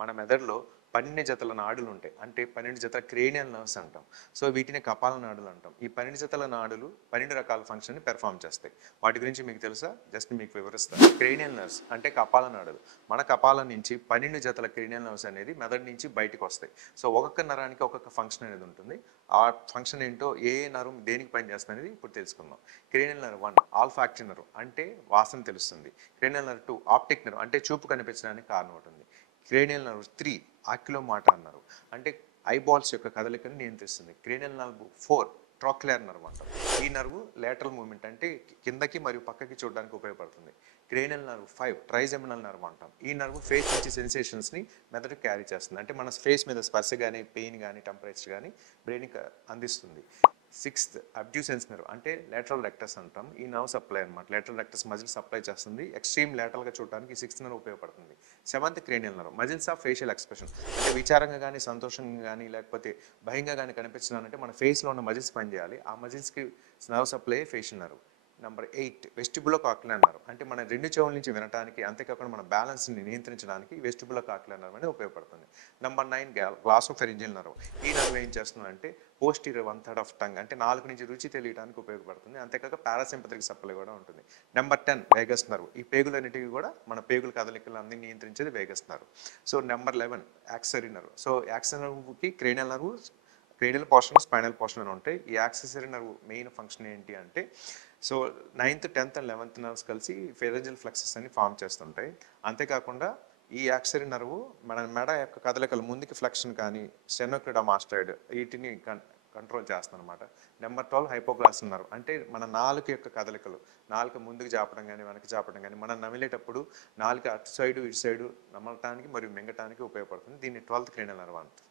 మన మెదడులో 12 జతల నాడులు ఉంటాయి. అంటే 12 జతల క్రేనియల్ నర్వ్స్ అంటాం. సో వీటిని కపాల నాడులు అంటాం. ఈ 12 జతల నాడులు 12 రకాల ఫంక్షన్‌ని పెర్ఫార్మ్ చేస్తాయి. వాటి గురించి మీకు తెలుసా? జస్ట్ మీకు వివరిస్తాను. క్రేనియల్ నర్వ్స్ అంటే కపాల నాడులు. మన కపాలం నుంచి 12 జతల క్రేనియల్ నర్వ్స్ అనేది మెదడు నుంచి బయటకు వస్తాయి. సో ఒక్కొక్క నరానికి ఒక్కొక్క ఫంక్షన్ అనేది ఉంటుంది. ఆ ఫంక్షన్ ఏంటో ఏ నరం దేనికి పనిచేస్తుంది అనేది ఇప్పుడు తెలుసుకుందాం. క్రేనియల్ నర్వ్ 1 ఆల్ఫాక్టరీ నర్వ్ అంటే వాసన తెలుస్తుంది. క్రేనియల్ నర్వ్ 2 ఆప్టిక్ నర్వ్ అంటే చూపు కనిపించడానికి కారణం అవుతుంది. క్రేనియల్ నర్వ్ 3 ఆక్యులోమోటార్ నర్వ్ అంటే ఐబాల్స్ యొక్క కదలికను నియంత్రిస్తుంది. క్రేనియల్ నర్వ్ 4 ట్రాక్యులర్ నర్వ్ అంటారు. ఈ నర్వ్ లేటరల్ మూవ్మెంట్ అంటే కిందకి మరియు పక్కకి చూడడానికి ఉపయోగపడుతుంది. క్రేనియల్ నర్వ్ 5 ట్రైజెమినల్ నర్వ్ అంటాం. ఈ నర్వ్ ఫేస్ నుంచి సెన్సేషన్స్ని మెదడు క్యారీ చేస్తుంది. అంటే మన ఫేస్ మీద స్పర్శ కానీ పెయిన్ కానీ టెంపరేచర్ కానీ బ్రెయిన్కి అందిస్తుంది. 6th అబ్డ్యూసెన్స్ నర్వ్ అంటే లేటరల్ రెక్టస్ అంటాం. ఈ నర్వ్ సప్లై అనమాట. లేటరల్ రెక్టస్ మజిల్ సప్లై చేస్తుంది. ఎక్స్ట్రీమ్ లేటరల్గా చూడడానికి 6th నర్వ్ ఉపయోగపడుతుంది. 7th cranial nerve muscles of facial expression అంటే విచారంగా కానీ సంతోషంగా కానీ లేకపోతే భయంగా కానీ కనిపించాలంటే మన ఫేస్లో ఉన్న మజిల్స్ పనిచేయాలి. ఆ మజిల్స్కి nerve supply facial nerve. Number 8 vestibulocochlear nerve అంటే మన రెండు చెవుల నుంచి వినడానికి అంతేకాకుండా మన బ్యాలెన్స్ని నియంత్రించడానికి వెస్టిబులో కాక్యులర్ నర్వ్ అనేది ఉపయోగపడుతుంది. Number 9 glossopharyngeal nerve. ఈ నర్వ్ ఏం చేస్తుందంటే పోస్టీరియర్ 1/3 ఆఫ్ టంగ్ అంటే నాలుగు నుంచి రుచి తెలియడానికి ఉపయోగపడుతుంది. అంతేకాక పారాసింపథిక్ సప్లై కూడా ఉంటుంది. Number 10 vagus nerve. ఈ పేగులన్నిటివి కూడా మన పేగుల కదలికలు అన్ని నియంత్రించేది vagus nerve. So number 11 accessory nerve. So accessory నర్వ్కి cranial nerve cranial portion spinal portion అని ఉంటాయి. ఈ యాక్సెసరీ నర్వ్ మెయిన్ ఫంక్షన్ ఏంటి అంటే so 9th 10th and 11th nerves కలిసి ఫెరెంజియల్ ఫ్లెక్సెస్ అని ఫామ్ చేస్తుంటాయి. అంతేకాకుండా ఈ యాక్సరీ నర్వ్ మన మెడ యొక్క కదలికలు ముందుకి ఫ్లెక్షన్ కానీ స్టెనోక్రిడమాస్టాయిడ్ వీటిని కంట్రోల్ చేస్తుంది అనమాట. నెంబర్ 12 హైపోగ్లాసిల్ నర్వ్ అంటే మన నాలుక యొక్క కదలికలు నాలుక ముందుకు చాపడం కానీ వెనక్కి చాపడం కానీ మనం నమిలేటప్పుడు నాలుక అటు సైడు ఇటు సైడు నమలటానికి మరియు మింగటానికి ఉపయోగపడుతుంది. దీన్ని 12th క్రేనియల్ నర్వ్ అంటారు.